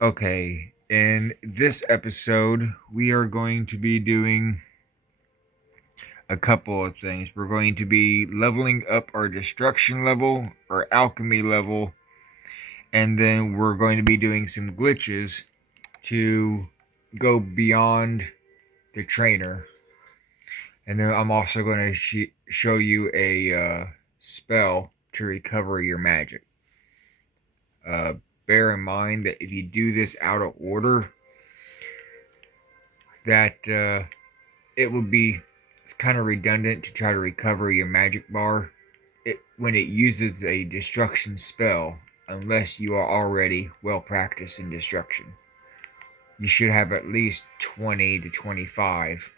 Okay, in this episode, we are going to be doing a couple of things. We're going to be leveling up our destruction level, our alchemy level, and then we're going to be doing some glitches to go beyond the trainer. And then I'm also going to show you a spell to recover your magic. Uh, Bear in mind that if you do this out of order, that it would be it's kind of redundant to try to recover your magic bar when it uses a destruction spell unless you are already well practiced in destruction. You should have at least 20 to 25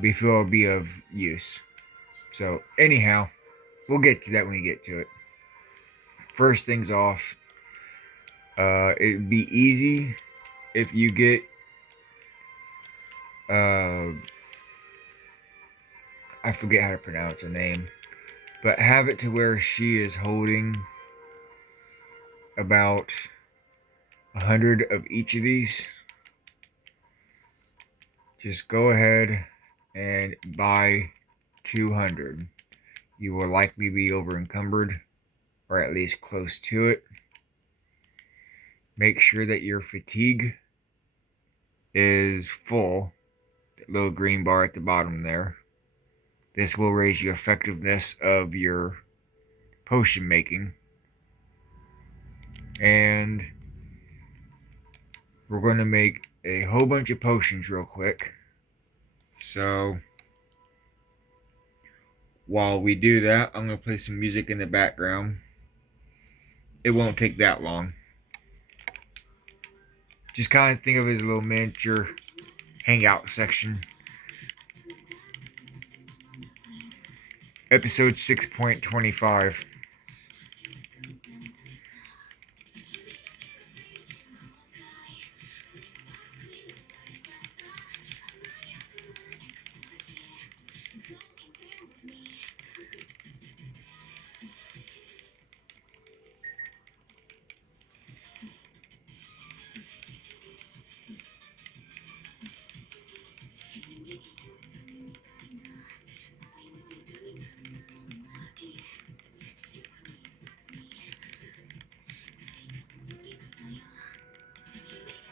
before it'll be of use. So anyhow, we'll get to that when we get to it. First things off, it'd be easy if you get I forget how to pronounce her name, but have it to where she is holding about 100 of each of these. Just go ahead and buy 200. You will likely be over encumbered, or at least close to it. Make sure that your fatigue is full, that little green bar at the bottom there. This will raise the effectiveness of your potion making. And we're going to make a whole bunch of potions real quick. So while we do that, I'm going to play some music in the background. It won't take that long. Just kind of think of it as a little miniature hangout section. Episode 6.25.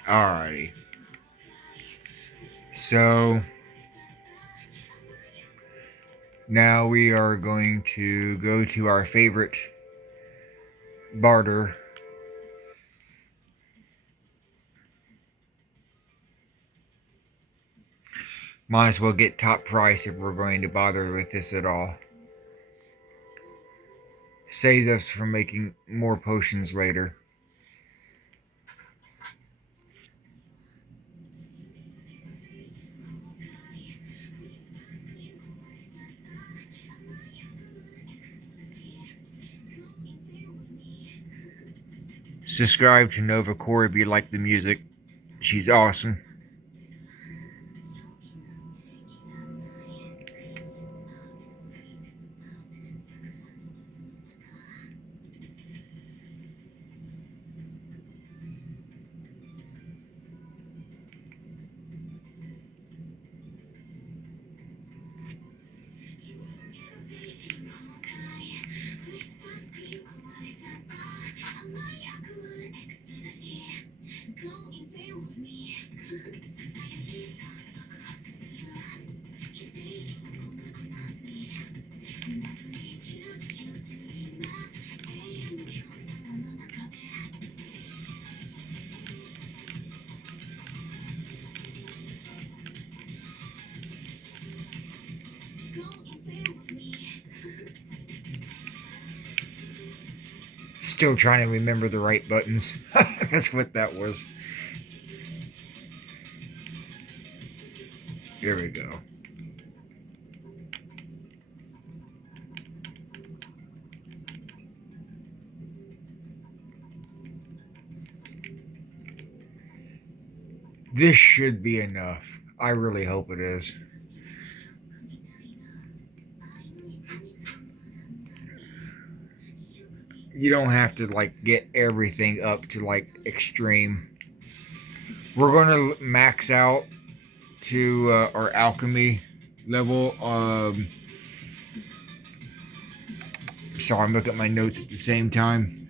Alrighty. So now we are going to go to our favorite barter. Might as well get top price if we're going to bother with this at all. Saves us from making more potions later. Subscribe to Nova Core if you like the music. She's awesome. Still trying to remember the right buttons. That's what that was. Here we go. This should be enough. I really hope it is. you don't have to like get everything up to like extreme. We're going to max out to our alchemy level. Sorry, I'm looking at my notes at the same time.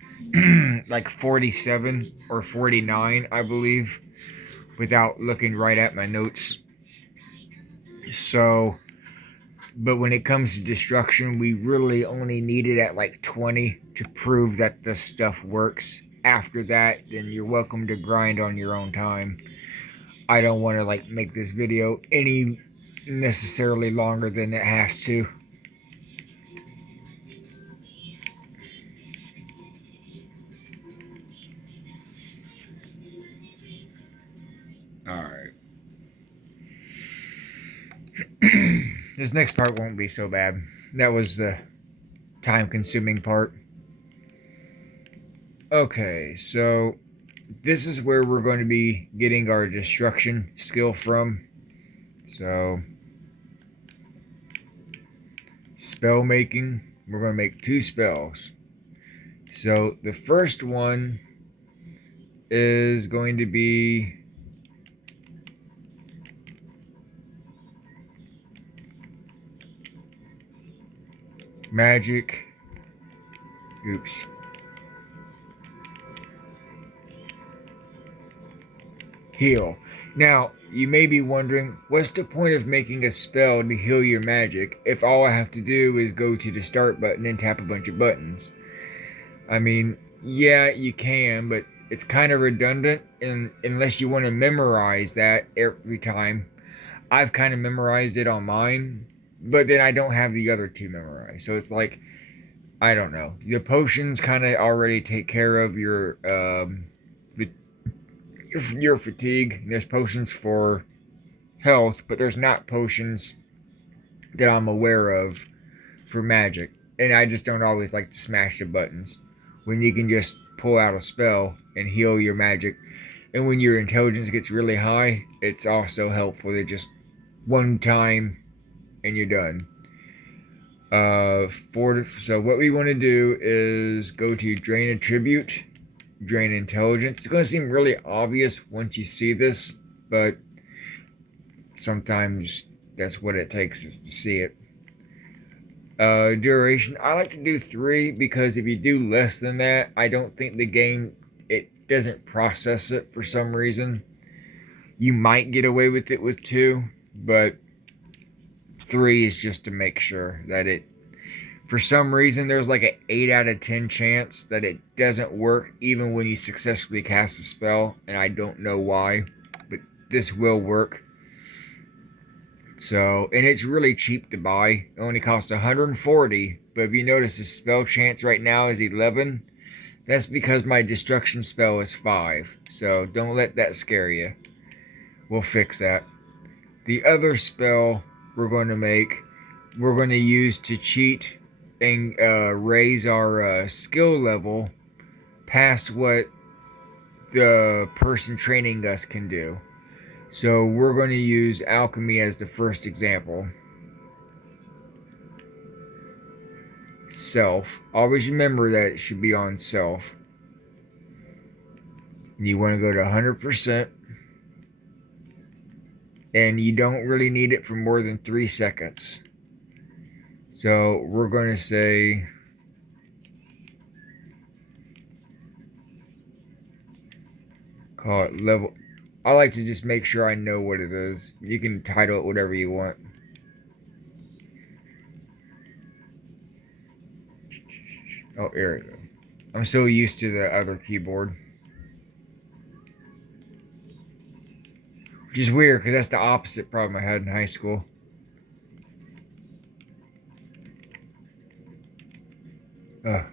Like 47 or 49, I believe, without looking right at my notes. So, but when it comes to destruction, we really only need it at like 20 to prove that the stuff works. After that, then you're welcome to grind on your own time. I don't want to like make this video any necessarily longer than it has to. Alright. This next part won't be so bad. That was the time-consuming part. Okay, so this is where we're going to be getting our destruction skill from. So, spell making. We're going to make 2 spells. So, the first one is going to be magic. Oops. Heal. Now, you may be wondering, what's the point of making a spell to heal your magic if all I have to do is go to the start button and tap a bunch of buttons? I mean, yeah, you can, but it's kind of redundant, and unless you want to memorize that every time. I've kind of memorized it on mine, but then I don't have the other 2 memorized. So it's like, I don't know. The potions kind of already take care of your fatigue. There's potions for health, but there's not potions that I'm aware of for magic. And I just don't always like to smash the buttons when you can just pull out a spell and heal your magic. And when your intelligence gets really high, it's also helpful to just one time and you're done. So what we want to do is go to drain attribute, drain intelligence. It's going to seem really obvious once you see this, but sometimes that's what it takes is to see it. Duration, I like to do 3 because if you do less than that, I don't think the game, it doesn't process it for some reason. You might get away with it with 2, but 3 is just to make sure that it, for some reason, there's like an 8 out of 10 chance that it doesn't work even when you successfully cast a spell, and I don't know why, but this will work. So, and it's really cheap to buy. It only costs 140, but if you notice the spell chance right now is 11, that's because my destruction spell is 5. So don't let that scare you. We'll fix that. The other spell we're going to use to cheat and raise our skill level past what the person training us can do. So we're going to use alchemy as the first example. Self. Always remember that it should be on self. You want to go to 100%. And you don't really need it for more than 3 seconds. So we're going to say call it level. I like to just make sure I know what it is. You can title it whatever you want. Oh, there we go. I'm so used to the other keyboard. Which is weird because that's the opposite problem I had in high school. Ugh.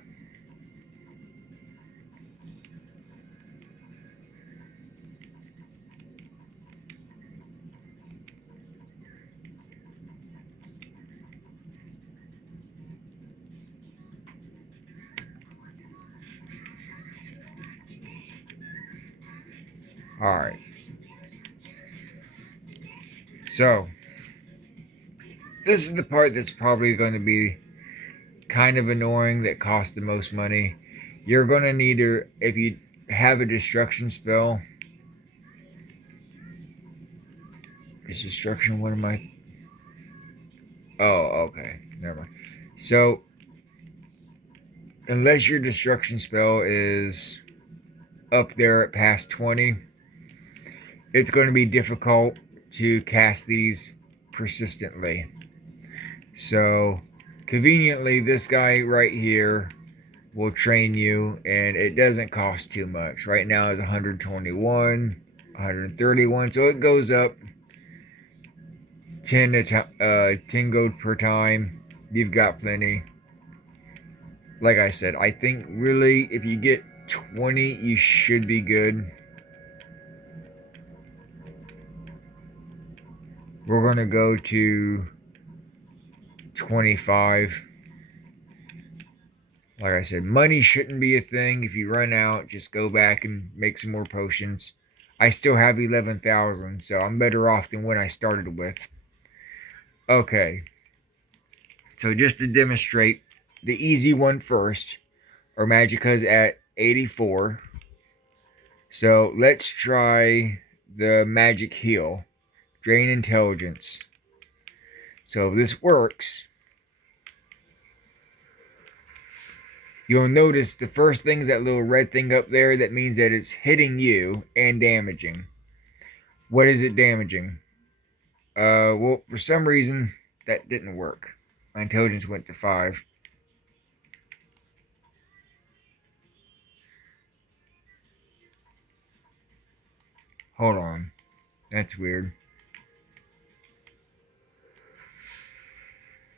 Alright. So, this is the part that's probably going to be kind of annoying, that costs the most money. You're going to need to, if you have a destruction spell, is destruction one of my, oh, okay, never mind. So, unless your destruction spell is up there at past 20, it's going to be difficult to cast these persistently. So, conveniently, this guy right here will train you, and it doesn't cost too much. Right now it's 121, 131, so it goes up 10 gold per time. You've got plenty. Like I said, I think really if you get 20, you should be good. We're going to go to 25. Like I said, money shouldn't be a thing. If you run out, just go back and make some more potions. I still have 11,000, so I'm better off than when I started with. Okay, so just to demonstrate the easy one first, our Magica's at 84. So let's try the magic heal. Drain intelligence. So if this works, you'll notice the first thing is that little red thing up there. That means that it's hitting you and damaging. What is it damaging? Well, for some reason, that didn't work. My intelligence went to 5. Hold on. That's weird.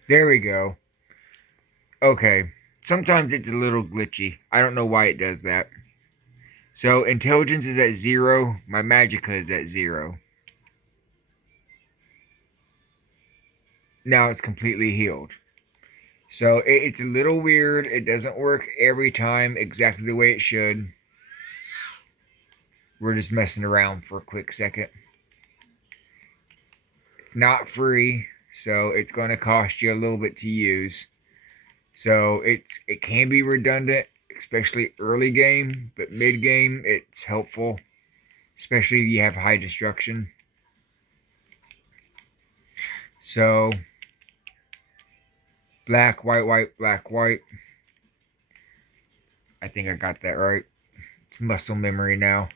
There we go. Okay. Sometimes it's a little glitchy. I don't know why it does that. So, intelligence is at 0. My Magica is at 0. Now it's completely healed. So, it's a little weird. It doesn't work every time exactly the way it should. We're just messing around for a quick second. It's not free, so it's going to cost you a little bit to use. So it can be redundant, especially early game, but mid game it's helpful, especially if you have high destruction. So black, white, white, black, white. I think I got that right. It's muscle memory now.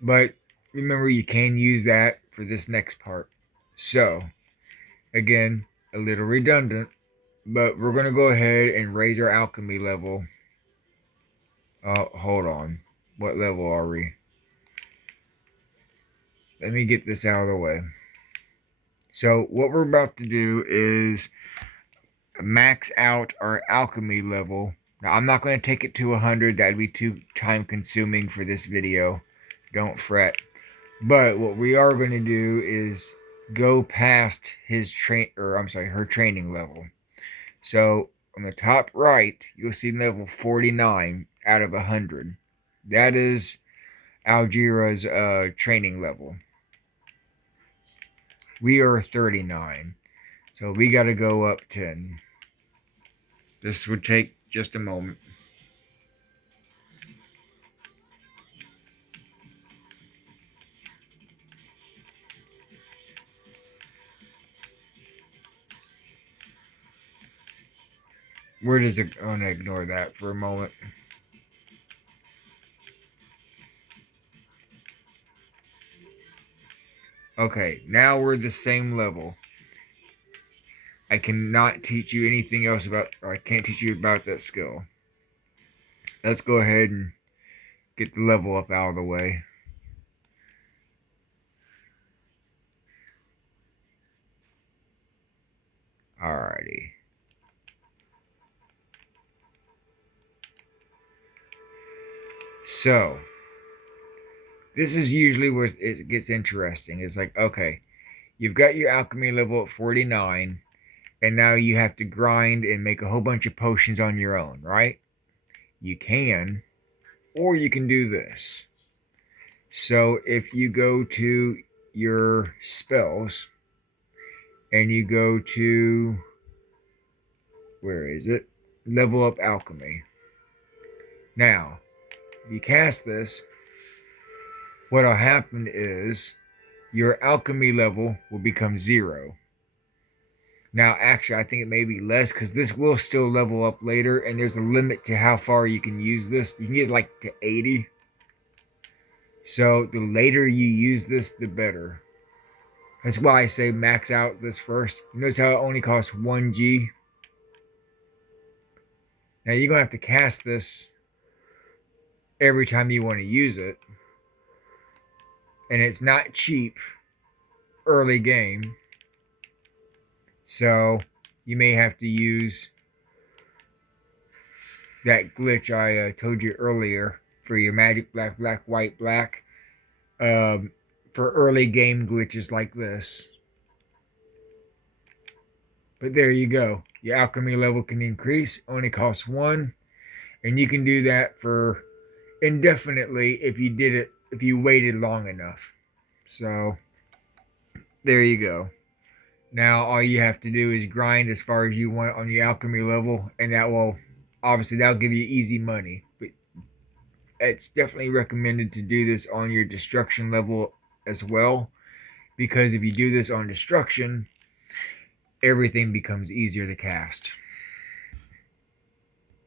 But remember, you can use that for this next part. So, again, a little redundant, but we're going to go ahead and raise our alchemy level. Hold on. What level are we? Let me get this out of the way. So, what we're about to do is max out our alchemy level. Now, I'm not going to take it to 100. That'd be too time consuming for this video. Don't fret. But what we are going to do is go past her training level. So on the top right, you'll see level 49 out of 100. That is Ajira's training level. We are 39. So we got to go up 10. This would take just a moment. We're just going to ignore that for a moment. Okay, now we're the same level. I cannot teach you anything else I can't teach you about that skill. Let's go ahead and get the level up out of the way. Alrighty. So, this is usually where it gets interesting. It's like, okay, you've got your alchemy level at 49, and now you have to grind and make a whole bunch of potions on your own, right? You can, or you can do this. So, if you go to your spells, and you go to, where is it? Level up alchemy. Now, if you cast this, what'll happen is your alchemy level will become 0. Now, actually, I think it may be less because this will still level up later, and there's a limit to how far you can use this. You can get like to 80. So the later you use this, the better. That's why I say max out this first. Notice how it only costs 1G. Now you're going to have to cast this every time you want to use it. And it's not cheap early game. So you may have to use that glitch I told you earlier for your magic black, black, white, black. For early game glitches like this. But there you go. Your alchemy level can increase, only costs 1. And you can do that for indefinitely if you waited long enough. So there you go. Now all you have to do is grind as far as you want on your alchemy level, and that'll give you easy money. But it's definitely recommended to do this on your destruction level as well, because if you do this on destruction, everything becomes easier to cast.